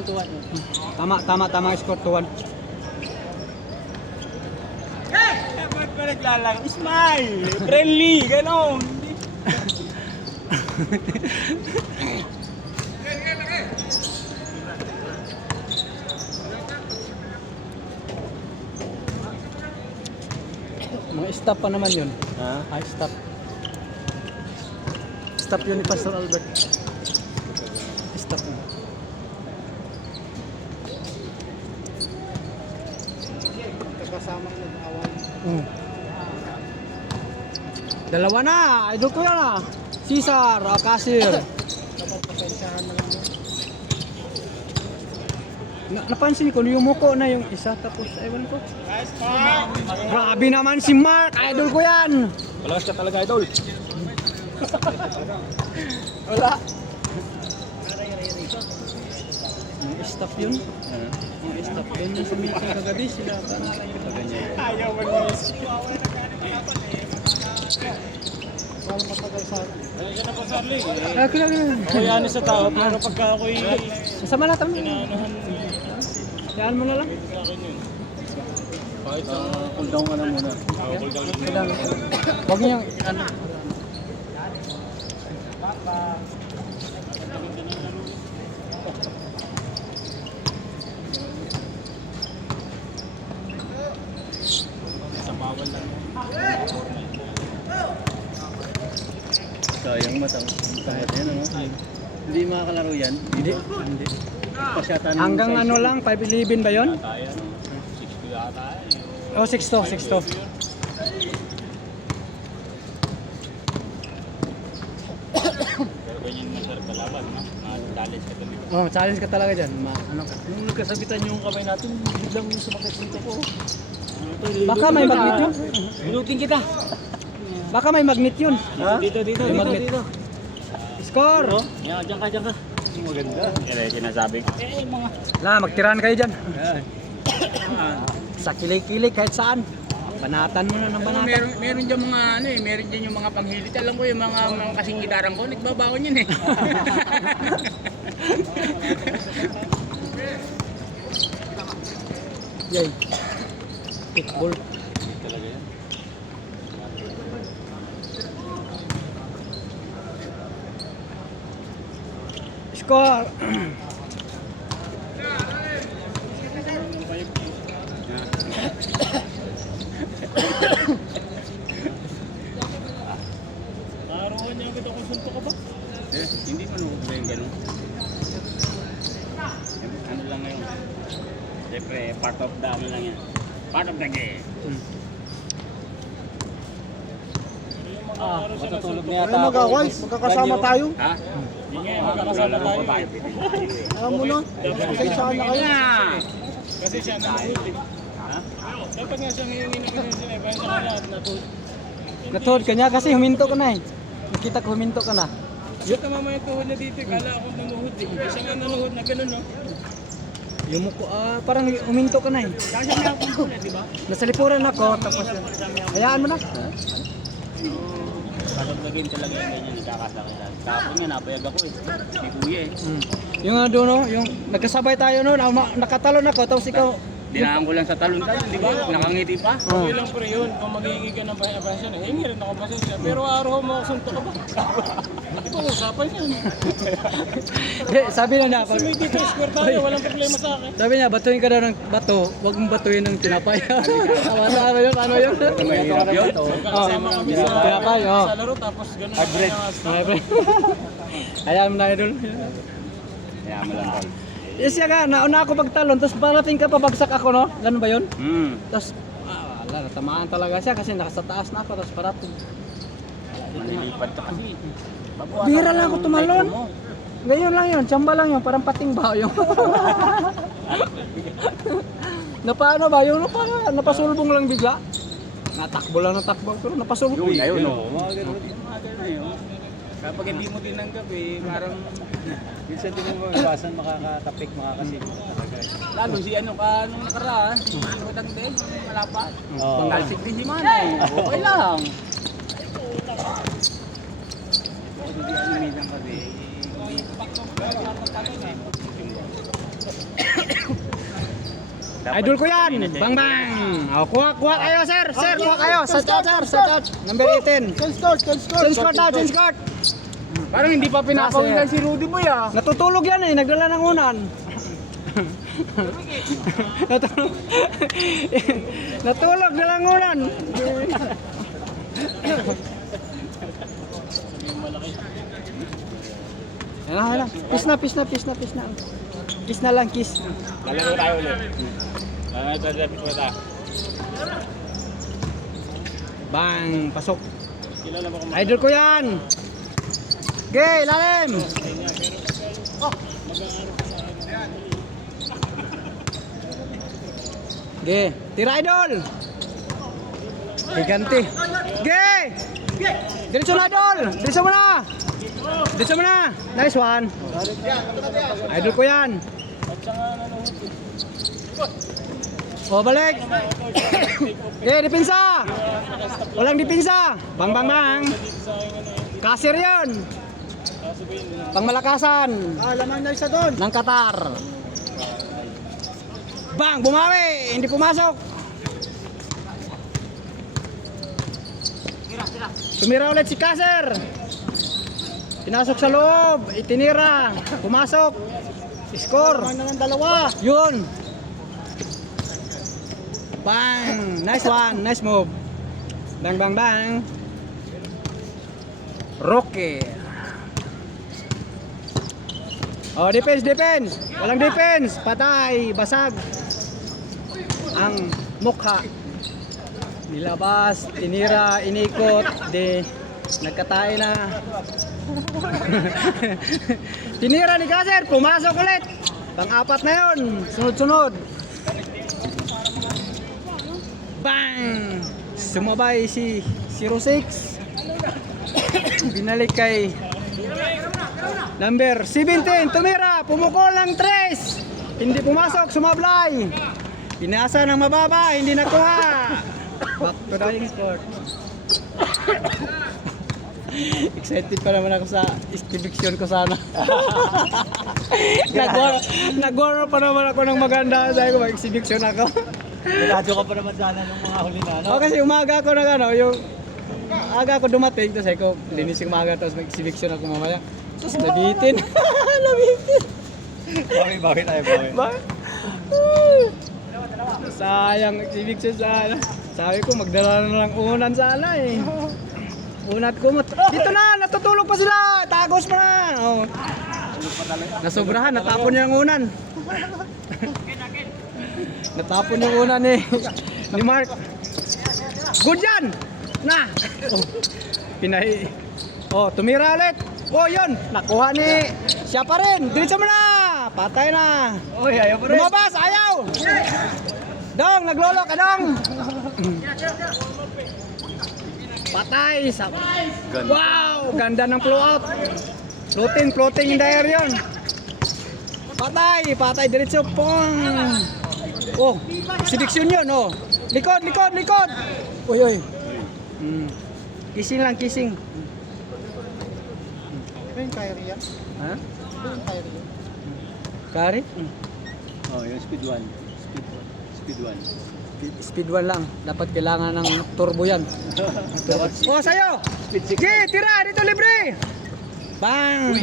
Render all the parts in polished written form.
Tuwan. Tama ang score 2-1. Dapat pa naglalaro. Smile! Friendly! Ganon! Mga stop pa naman yun. Ha? Ay, stop. Stop yun ni Pastor Albert. Stop yun. Kasamang nag-away. Dalawa na! Idol ko yan ah! Cesar, Akasir. Dapat pasensyahan na lang yun. Napansin ko, yumuko na yung isa tapos ewan ko. Guys, Mark! Grabe naman si Mark! Idol ko yan! Malakas ka talaga, idol. Wala. Mga stop yun. Mga stop yun. Yung sa kagabi sila. Ayaw mo niya. Para matagal sa akin. Ayaw na po, Sarling. Kaya. Ako yan sa tao, pero pagka ako'y Sama na tayo. inaanohan, Kayaan mo na lang. sa akin yun. Kahit cool down ka na muna. Cool down Kailangan. Huwag niyo yung ano. sa bawal lang. Sayang matang. Kahit yan ano. Hindi makakalaro yan. Hindi. Pasyatan Hanggang ano lang, 5-11 ba yun? Tayo, 60 yata eh. Oh, 6-2. Pero ganyan na sir kalaban, no? Challenge ka talaga. Oh, challenge ka talaga dyan. Ano ka? Nung nagkasabitan yung kamay natin, biglang sumakit dito ko. Baka may magnet yun. Binutin kita. Baka may magnet yun. Dito. May magnet. Score! Yan, dyan ka. Maganda. Yan ay sinasabi ko. Magtirahan kayo dyan. Sa kilig-kilig kahit saan. Banatan mo na ng banatan. Meron dyan mga ano eh, meron dyan yung mga panghilit. Alam ko yung mga kasing gitarang ko, nagbabawan yun eh. Yay. Kickball. Talaga yan. Score! Nakaroon niya agad ako suntok ka ba? Hindi mo nung yung gano'n. Ano lang ngayon. Siyempre, part of the ano lang yan. Part of the game. Matutulog na Ano mag-away? Magkakasama tayo? Ha? Hindi nga, magkakasama tayo. Alam mo na, pasensyahan na kayo. Kasi siya nanood eh. Dapat nga siya ngayon sinabi sa lahat na to. Natuhod ka niya kasi huminto ka na eh. Nakita ko huminto ka na. Siya tamama yung tuhod na dito, kala ako nanuhod eh. Kasi siya nga nanuhod na gano'n no. Yung muko, parang huminto ka na eh. Saan siya may akong tuloy, di ba? Nasa lipuran ako, tapos hayaan mo na. Patagdagin talaga yung ganyan, nagkakasakitan. Tapos nga, napayag ako eh. May kuya eh. Yung ano doon, yung nagkasabay tayo noon, nakatalon ako, tapos ikaw, Dinaan ko lang sa talon-talon, di ba? Nakangiti pa. Okay lang pre yun, kung maghihingi ka ng pasensya na, hingi rin ako pasensya. Pero araw mo ako suntok ka ba? Di ba usapan yan? sabi na niya, Kasi may dito square tayo, walang problema sa akin. sabi niya, batuin ka daw ng bato, huwag mong batuin ng tinapay. Tama yun, ano yun? Mahirap yun. Magkakasama kami sa, tinapay, oh. sa laro, tapos ganun na kanya. Hayaan mo na idol. Kaya mo lang tol. Siya ka, nauna ako pagtalon, tapos parating ka pabagsak ako, no? Ganun ba yun? Tapos, wala, natamaan talaga siya kasi nasa taas na ako, tapos parating. Manilipad ka kasi. Bihira lang ako tumalon. Ngayon lang yun, tsamba lang yun, parang pating ba yung... Napaano ba yung napasulbong lang bigla? Natakbo lang ng takbo, pero napasulbong. Yun, ayun o. Mga ganun na yun. Kapag hindi mo tinanggap eh, parang... Minsan din mo iwasan makakatapik, makakasilip talaga. Lalo si ano ka nung nakaraan, utang din, malapat. Oo. Talsik din si Manay. Okay lang. hindi animidan kasi. Idol ko yan! Bang bang! Oh, kuha kayo sir! Sir, kuha kayo! Sa chat sir! Sa chat! Number 18! Change court daw! Change court! Parang hindi pa pinapawilan si Rudy Boy ah. Natutulog yan eh! Nagdala ng unan! Natulog! Natulog na lang unan! Yan lang. Kiss na. Kiss na lang, kiss. Lalaro tayo ulit. Tatapit mo ta. Bang! Pasok! Kilala mo kung Idol ko yan! Okay, lalim! Okay, tira idol! Giganti! Okay! Diretso na idol! Diretso mo na! Diretso mo na! Nice one! Idol ko yan! O, balik! Okay, dipinsa! Walang dipinsa! Bang bang bang! Kasir yun! Pangmalakasan! Lamang na isa doon. Ng Qatar! Bang! Bumawi! Hindi pumasok! Tumira ulit si Kasir! Pinasok sa loob! Itinira! Pumasok! Score! Naman dalawa. Yun! Bang! Nice one! Nice move! Bang bang bang! Rocky! Oh, defense! Walang defense! Patay! Basag! Ang mukha! Nilabas, tinira, inikot, di nagkatay na. Tinira ni Kasir, pumasok ulit! Pang-apat na yun! Sunod-sunod! Bang! Sumabay si 06. Binalik kay number 17. Tumira, pumukol ng 3. Hindi pumasok, sumablay. Pinasa ng mababa, hindi nakuha. Back to the sport. Excited pa naman ako sa exhibition ko sana. Nag-warm pa naman ako ng maganda. Sabi ko, mag-exhibition ako. Radyo ka pa naman sana ng mga huli na, no? O kasi umaga ako yung aga ako dumating, tapos ako linis yung umaga, tapos mag-exhibition ako mamaya. Tapos nabitin. Nabitin. Bawi tayo, bawi. Sayang exhibition sana. Sabi ko magdala na lang unan sana eh. Unat ko dito na, natutulog pa sila. Tagos mo na. Oh. Nasobrahan, natapon niya ang unan. Natapon yung unan ni Mark. Good yan! Na! Oh, pinahi. Oh, tumira ulit. Oh, yun. Nakuha ni siya pa rin. Diretso mo na. Patay na. Uy, ayaw mo rin. Lumabas, ayaw! Dong, naglolo ka, Dong! Patay! Wow! Ganda ng flow out! Floating in the air yun! Patay! Diretso pong! Oh! Exhibition yun, oh! Likod! Uy! Kissing lang, kissing! Ano yung Kyrie yan? Ha? Ano yung Kyrie yan? Kari? Oh, yung speed 1. Speed 1 lang. Dapat kailangan ng turbo yan. Oh, sa'yo! Sige, tira! Dito libre! Bang!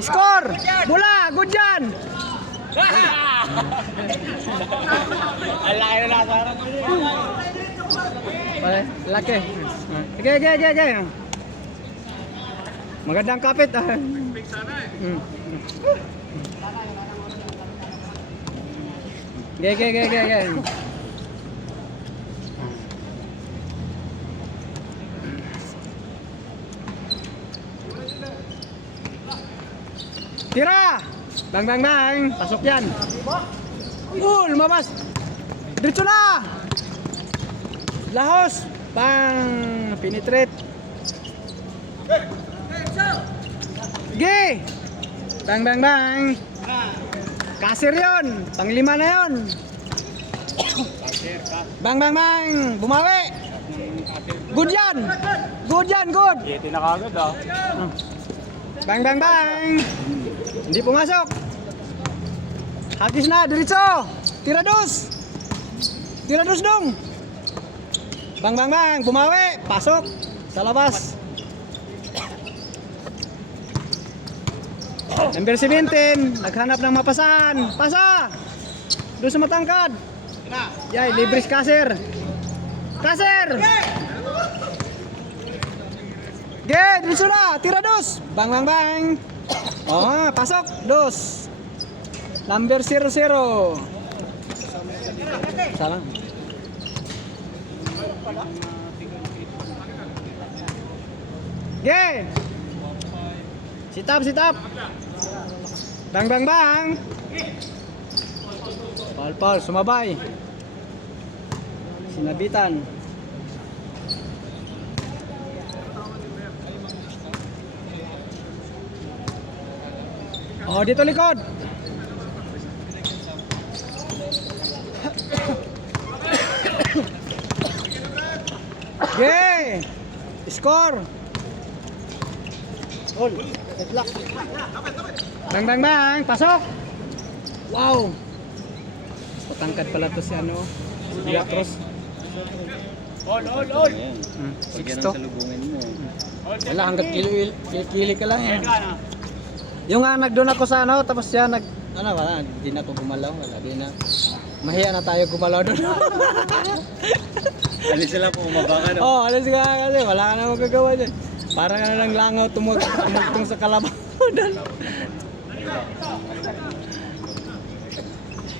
Score! Bola! Good yan! Alaki na nasa ko. Pare, laki. Sige. Magandang kapit. Ge. Tira! Bang! Pasok yan. Lumabas. Diretso na! Lahos! Bang! Penetrate. Ge! Bang! Kasir yun! Pang-5 na yun! Bang! Bumawi! Good yan! Good yan, good! Yeti na kagad ah. Bang, bang, bang! Hindi pumasok. Hagis na, diretso! Tira dos! Tira dos dong! Bang, bang, bang! Bumawi! Pasok! Sa labas! Number 17, naghanap ng mapasahan. Pasa! Doon sa matangkad. Yay, libris Kaser. Kaser! Ge, diretso na, tira dos. Bang, bang, bang. Oh, pasok, dos. Number 00. Salang. Ge! Sit up, sit up. Bang, bang, bang. Pal, sumabay. Sinabitan. Oh, dito likod. Okay. Score. All. Headlock. Bang, bang, bang. Pasok. Wow. Patangkad pala to si ano. Si Beatrice. All. Ayan. Pag yan Sixto. ang salubungin mo. Wala, hanggat kili ka lang eh. Yung nga nagdoon ako sa ano, tapos siya wala, hindi na ako gumalaw, wala, di na. Mahiya na tayo gumalaw doon. Alis sila po, umaba ka, no? Oh, alis ka kasi, wala ka na magagawa dyan. Parang ka na lang langaw tumugtong sa kalabaw doon.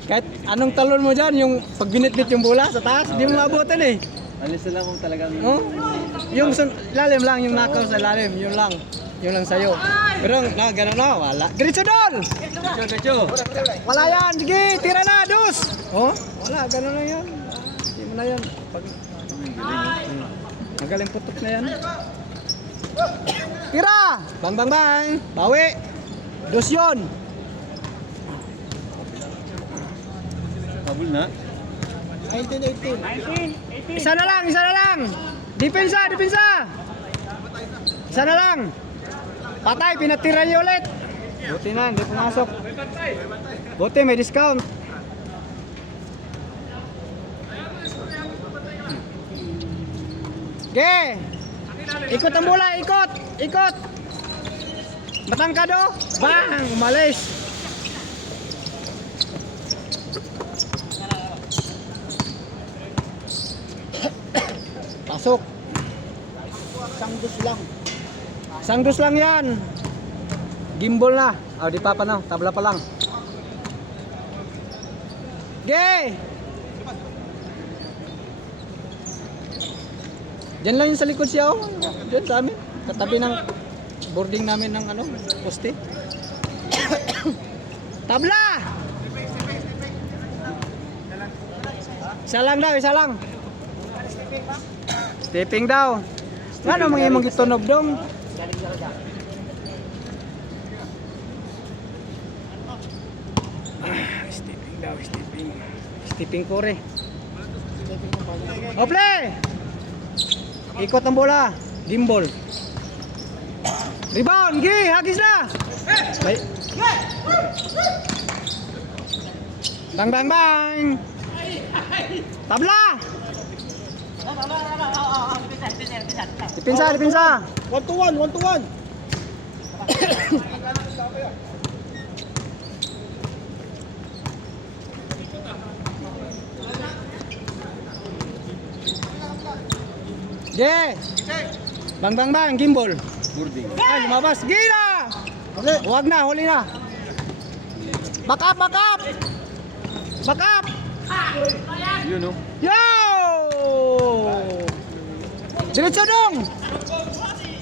Kahit anong talon mo dyan, yung pag binitbit yung bola sa taas, hindi mo maabutan eh. Alis sila kung talagang... Oh? Yung lalim lang, yung nakaw sa lalim, yun lang sa'yo. Pero gano'n na, wala. Diretso doon! Gacho! Wala yan, sige, tira na, dos! Oh, wala, gano'n na yan. Hindi mo na yan. Magaling putok na yan. Tira! Bang, bang, bang! Bawi! Dos yun! Kabul na. 19. Isa na lang! Depensa! Isa na lang! Patay, pinatira niyo ulit! Buti na, hindi pumasok. Buti, may discount. Okay! Ikot ang bola, ikot! Matangkad oh! Bang! Umalis! Pasok! Sangdos lang yan! Gimbal na! Oh, di pa na, tabla pa lang. Okay! Diyan lang yung sa likod siya oh. Diyan sa amin. Katabi ng boarding namin ng ano, poste. Tabla! Isa lang daw, isa lang. Stepping daw. Ano mga imong gitunog dong? Stepping daw, stepping. Stepping kore. O play! Ikot ang bola. Gimbal. Rebound, gi, hagis na. Bay. Bang, bang, bang. Tabla. Dipinsa. 1-1. Ge. Bang, bang, bang, gimbal. Boarding. Ay, lumabas. Gila! Huwag na, huli na. Back up! Yun, no? Yo! Diretso dong!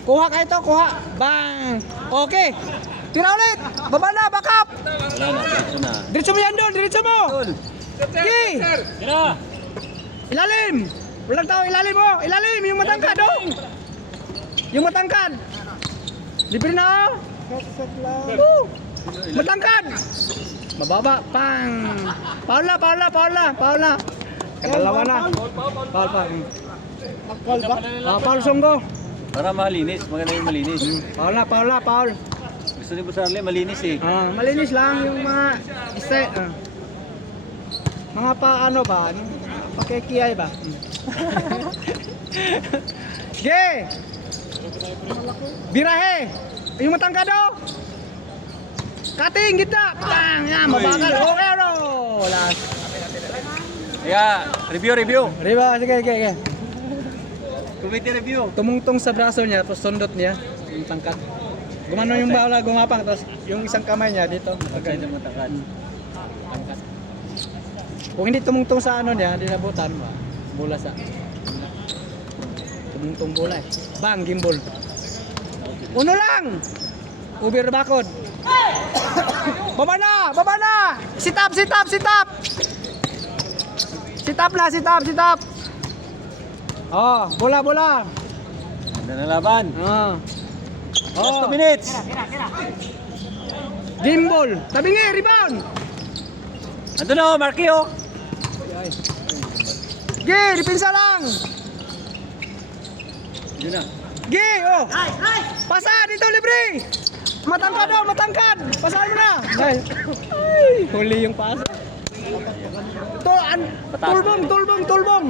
Kuha ka ito, kuha. Bang! Okay. Tira ulit. Baba na, back up! Wala na, gacho na. Diretso mo yan doon, diretso mo! Sige! Tira! Ilalim! Walang tao, ilalim mo! Ilalim! Yung matangkad, oh! Yung matangkad! Libre na, oh! Woo! Matangkad! Mababa, pang! Paula! Dalawa na! Paul. Foul ba? Foul Songgo. Para malinis, maganda yung malinis. Foul na, foul. Gusto ni Busarle, malinis eh. Malinis lang yung mga mga ano ba? Pakikiyay ba? Sige! Birahe! Yung matangkado! Cutting, gitna! Pang! Yan, mabagal! Okay, ano? Last. Kaya, review. Riba, sige. Committee review. Tumungtong sa braso niya, tapos sundot niya. Yung tangkad. Gumano yung bala, gumapang, tapos yung isang kamay niya dito. Pagkain ng matangkad. Kung hindi tumungtong sa ano niya, dinabutan, bola sa. Tumungtong bola eh. Bang, gimbal. Uno lang! Uber bakod. Baba na! Sit up! Sit up! Oh, bola. Ganda na laban. Last 2 minutes. Gimbal. Tabingi, rebound. Ando na, Marquio. Gi, dipinsa lang. Yun na. Gi, oh. Pasa dito libre. Matangkad. Pasahan mo na. Ay, huli yung pasa. Tulbong.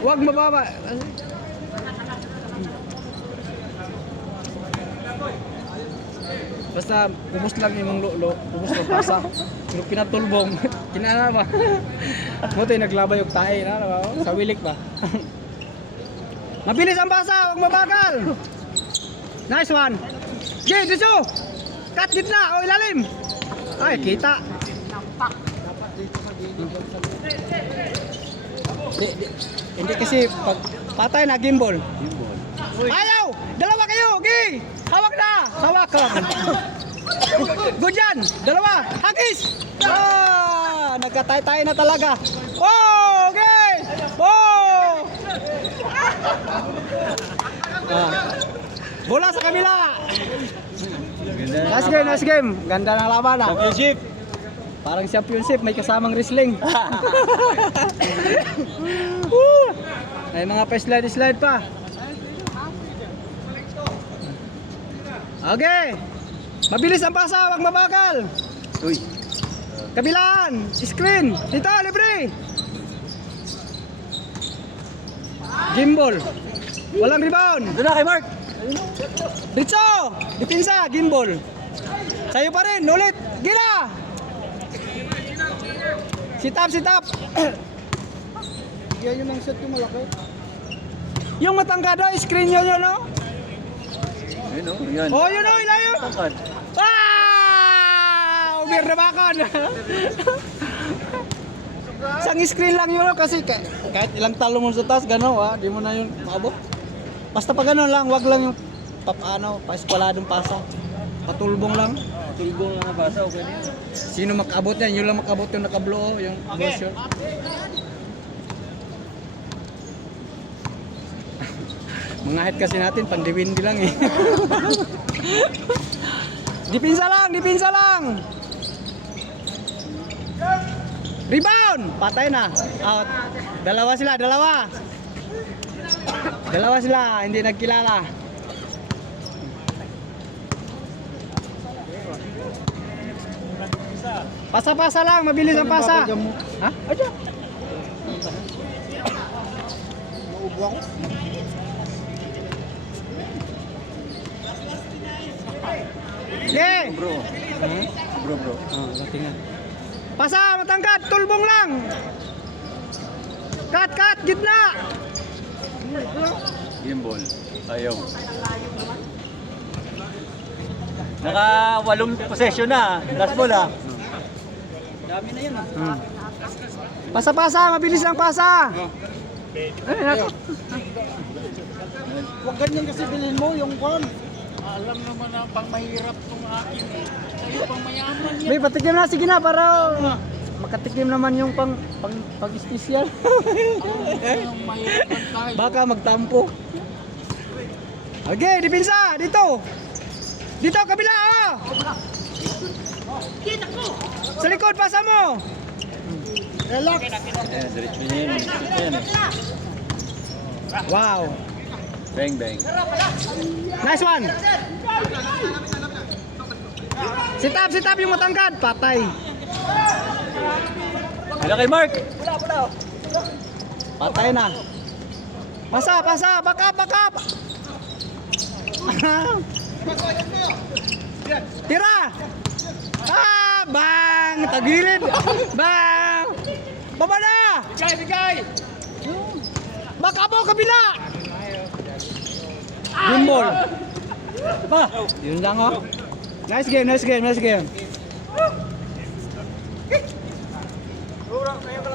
Huwag mababa. Basta ubos lang yung lolo, ubos lang pasa. Pero pinatulbong, kinana ba? Buti naglabay yung tae, na ba? Sa wilik ba? Mabilis ang pasa, huwag mabagal. Nice one. Okay, diso. Cut gitna, o ilalim. Ay, kita. Hindi kasi pag patay na gimbal. Ayaw! Dalawa kayo! Okay! Hawak na! Hawak ka! Good yan! Dalawa! Hagis! Nagkatay-tay na talaga. Oh! Okay! Oh! Bola sa kabila! Nice game! Ganda ng laban ah. Championship. Parang championship, may kasamang wrestling. May mga pa-slide pa. Okay. Mabilis ang pasa, wag mabagal. Uy. Kabilaan, screen. Dito, libre. Gimbal. Walang rebound. Doon na kay Mark. Ritso, dipinsa, gimbal. Sa'yo pa rin, ulit. Gira. Sit up. Yan yung set yung malaki. Yung matangkado, screen nyo, no? Ayun o, yan. Oh, yun o, ilayo. Tangkad. Uber na bakon. Isang screen lang yun kasi kahit ilang talo mo sa taas, gano'n di mo na yun maabot. Basta pa gano'n lang, wag lang yung pa-espwaladong pasa. Patulbong lang. Tulbong lang ang basa, okay na yan. Sino makabot yan? Yun lang makabot yung nakablo, yung blue shirt. Mga hit kasi natin, pandiwindi lang eh. Dipinsa lang! Rebound! Patay na. Out. Dalawa sila, hindi nagkilala. Pasa-pasa lang, mabilis ang pasa. Ha? Aja. Maubo ako. Yeah. Bro. Bro. Tingnan. Pasa, matangkad, tulbong lang. Cut, gitna. Gimbal. Ayaw. Naka 8 possession na. Last ball ah. Dami na yun ah. Pasa, mabilis lang pasa. Ay, nako. Huwag ganyan kasi bilhin mo yung kwan. Alam naman na pang mahirap tong akin eh. Sa'yo pang mayaman yan. May patikim na, sige na para makatikim naman yung pang special. Yung mahirap lang tayo. Baka magtampo. Okay, dipinsa, dito. Dito, kabila, oh. Sa likod, pasa mo. Relax. Diretso niya yun. Wow. Bang, bang. Nice one. Sit up yung matangkad. Patay. Wala kay Mark. Patay na. Pasa. Back up. Tira. Bang. Tagilid. Bang. Baba na. Bigay! Back up mo, kabila. Green ball. Yun lang oh. Nice game.